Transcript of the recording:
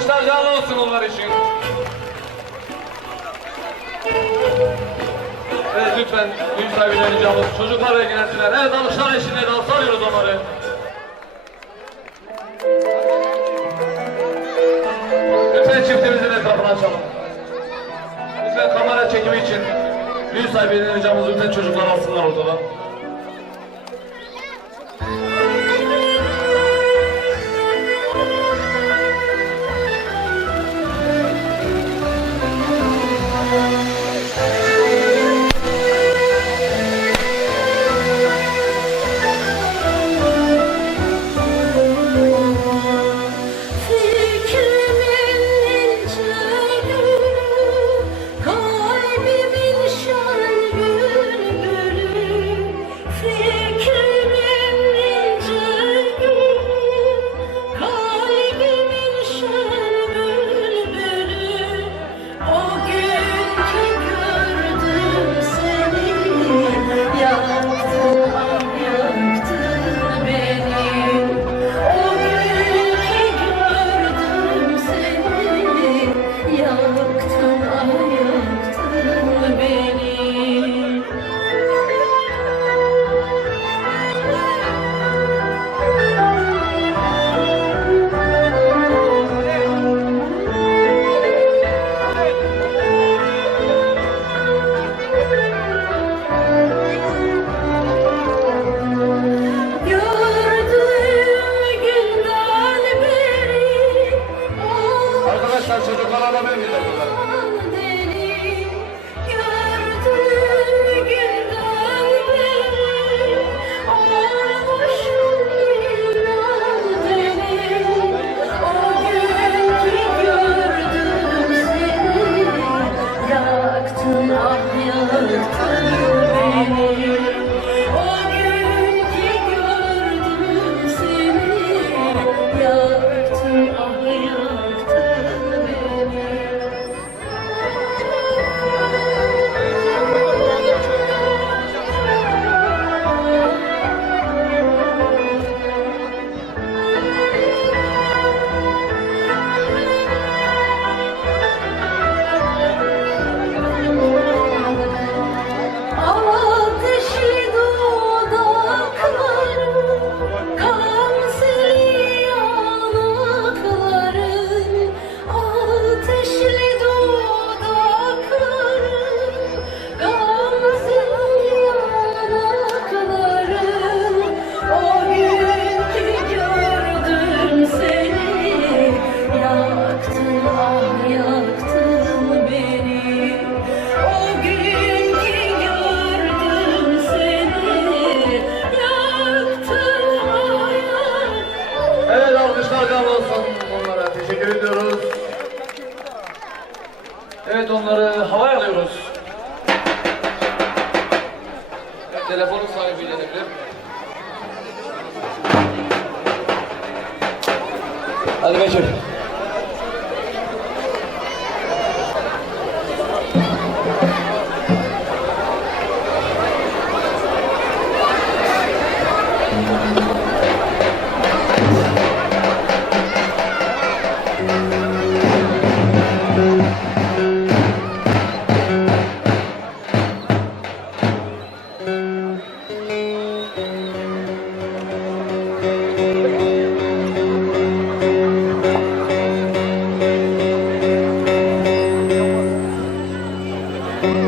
Alkışlar canlı olsun onlar için. Evet lütfen düğün sahibine ricamız. Çocuklar ve gençler. Evet alkışlar eşliğinde dans alıyoruz onları. Lütfen çiftimizin etrafını açalım. Lütfen kamera çekimi için düğün sahibine ricamız lütfen çocuklar alsınlar ortada. Çocuklar arabaya mı gidiyorlar? Onlara teşekkür ediyoruz. Evet onları havaya alıyoruz. Evet, telefonun sahibiyle edebilir. Hadi Bekir.